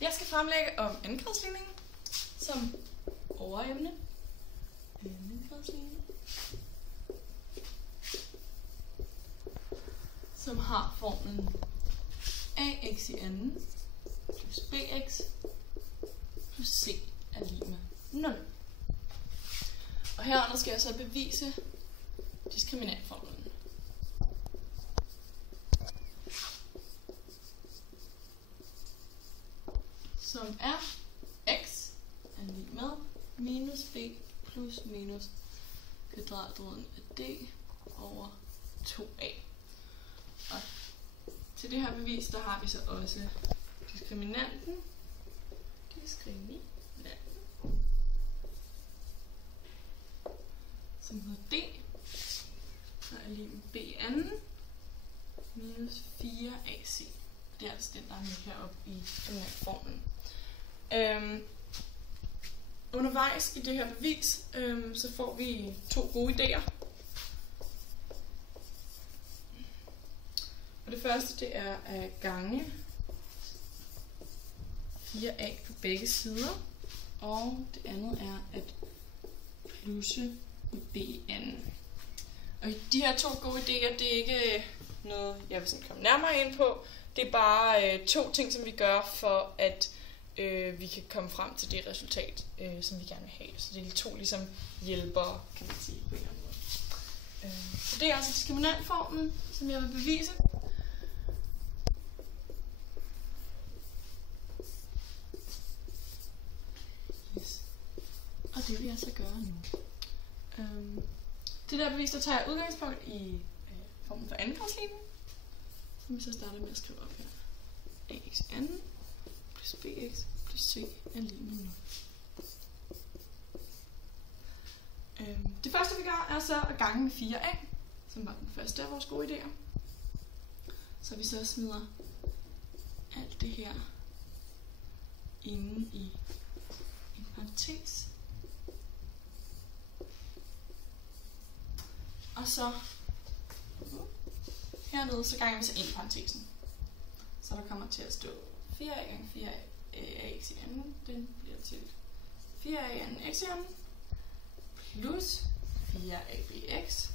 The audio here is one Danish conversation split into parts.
Jeg skal fremlægge om andengradsligningen som overemne. Andengradsligning. Som har formlen ax i anden plus bx plus c er lig med 0. Og herunder skal jeg så bevise diskriminantformlen. Som er x er lig med minus b plus minus kvadratroden af d over 2a. Og til det her bevis, der har vi så også diskriminanten. Som hedder d, der er lig med b anden minus 4ac. Det er altså den, der er med heroppe i den her formel. Undervejs i det her bevis, så får vi to gode idéer. Og det første, det er at gange 4a på begge sider. Og det andet er at plusse b anden. Og de her to gode idéer, det er ikke noget, jeg vil sådan komme nærmere ind på. Det er bare to ting, som vi gør for, at vi kan komme frem til det resultat, som vi gerne vil have. Så det er to ligesom hjælpere, kan man sige på en eller anden måde. Så det er altså diskriminantformlen, som jeg vil bevise. Yes. Og det vil jeg så gøre nu. Det der bevis, der tager jeg udgangspunkt i formen for andengradsligningen, som vi så starter med at skrive op her. Ax anden plus bx plus c er lig med 0. Det første vi gør er så at gange med 4a, som var den første af vores gode idéer. Så vi så smider alt det her inde i en parentes. Og så hernede, så ganger vi så ind i parentesen. Så der kommer til at stå 4a gange 4ax i anden, den bliver til 4a i anden x i anden, plus 4abx,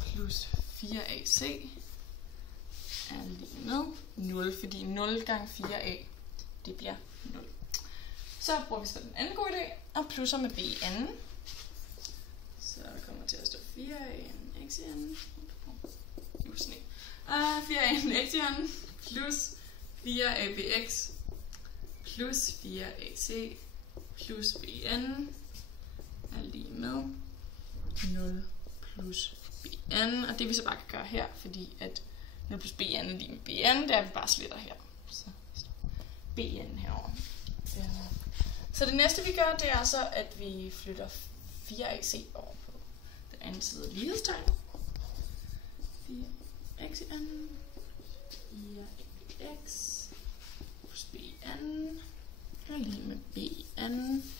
plus 4ac er lige med 0, fordi 0 gange 4a, det bliver 0. Så bruger vi så den anden gode idé, og plusser med b i anden. Så der kommer til at stå 4a i anden x i anden, 4a i anden x i anden, plus 4abx plus 4ac plus b anden er lige med 0 plus b anden. Og det vi så bare kan gøre her, fordi at 0 plus b anden er lige med b anden, det er, at vi bare sletter her. Så b anden herovre. Så det næste vi gør, det er så, at vi flytter 4ac over på den anden side af lighedstegnet. 4x i anden, 4x plus b anden er lige med b anden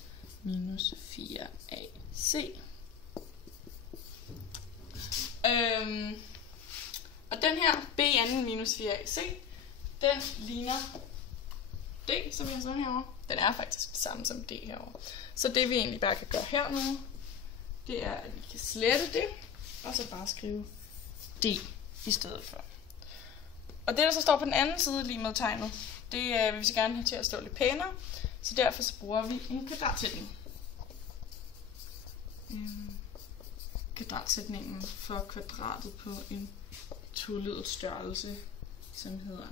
minus 4ac. Og den her b anden minus 4ac, den ligner d, som vi har sådan herovre. Den er faktisk det samme som d herovre. Så det vi egentlig bare kan gøre her nu, det er, at vi kan slette det, og så bare skrive d i stedet for. Og det, der så står på den anden side lige med tegnet, det vil vi så gerne have til at stå lidt pænere. Så derfor så bruger vi en kvadratsætning. Kvadratsætningen for kvadratet på en toledet størrelse, som hedder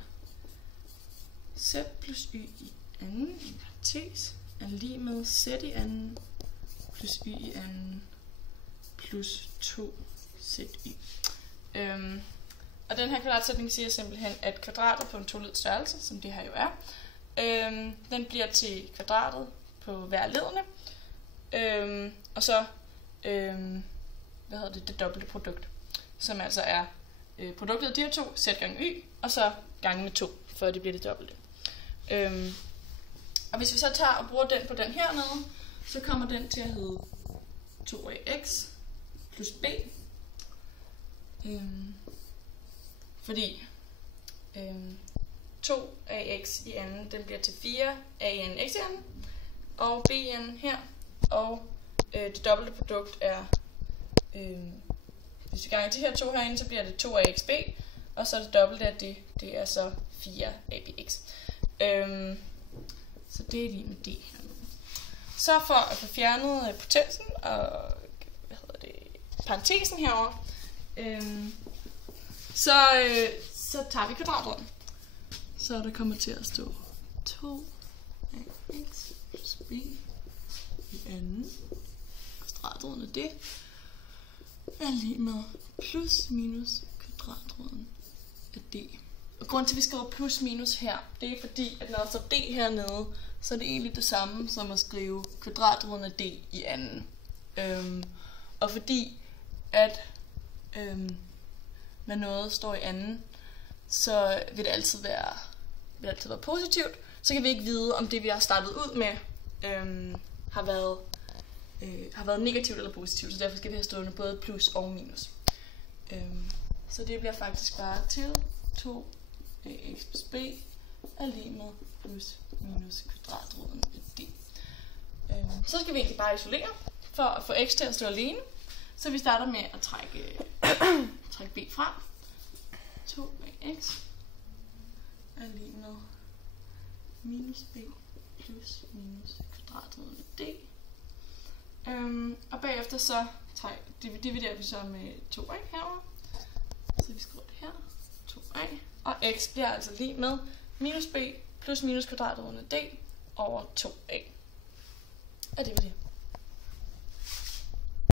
z plus y i anden i parentes er lige med z i anden plus y i anden plus 2zy. Og den her kvadratsætning siger simpelthen, at kvadratet på en toledet størrelse, som det her jo er, den bliver til kvadratet på hver ledende, og så det dobbelte produkt, som altså er produktet af de her to, z gange y, og så gange med 2, for det bliver det dobbelte. Og hvis vi så tager og bruger den på den hernede, så kommer den til at hedde 2ax plus b, fordi 2ax i anden, den bliver til 4a i anden x i anden, og b i anden her, og det dobbelte produkt er, hvis vi ganger de her to herinde, så bliver det 2axb, og så det dobbelte af det er så 4abx. Så det er lige med det her nu. Så for at få fjernet potensen og parentesen herovre, så tager vi kvadratroden. Så der kommer til at stå 2ax plus b i anden. Kvadratroden af det er lige med plus minus kvadratroden af d. Og grunden til, at vi skriver plus minus her, det er fordi, at når der står d hernede, så er det egentlig det samme som at skrive kvadratroden af d i anden. Og fordi at når noget står i anden, så vil det altid være positivt. Så kan vi ikke vide, om det vi har startet ud med har været negativt eller positivt. Så derfor skal vi have stående både plus og minus. Så det bliver faktisk bare til 2ax plus b er lige med plus minus kvadratroden af d. Så skal vi egentlig bare isolere for at få x til at stå alene. Så vi starter med at trække b fra. 2ax er lige med minus b plus minus kvadratroden af d. Og bagefter så dividerer vi så med 2a herovre. Så vi skriver det her, 2a. Og x bliver altså lige med minus b plus minus kvadratroden af d over 2a. Og det var det.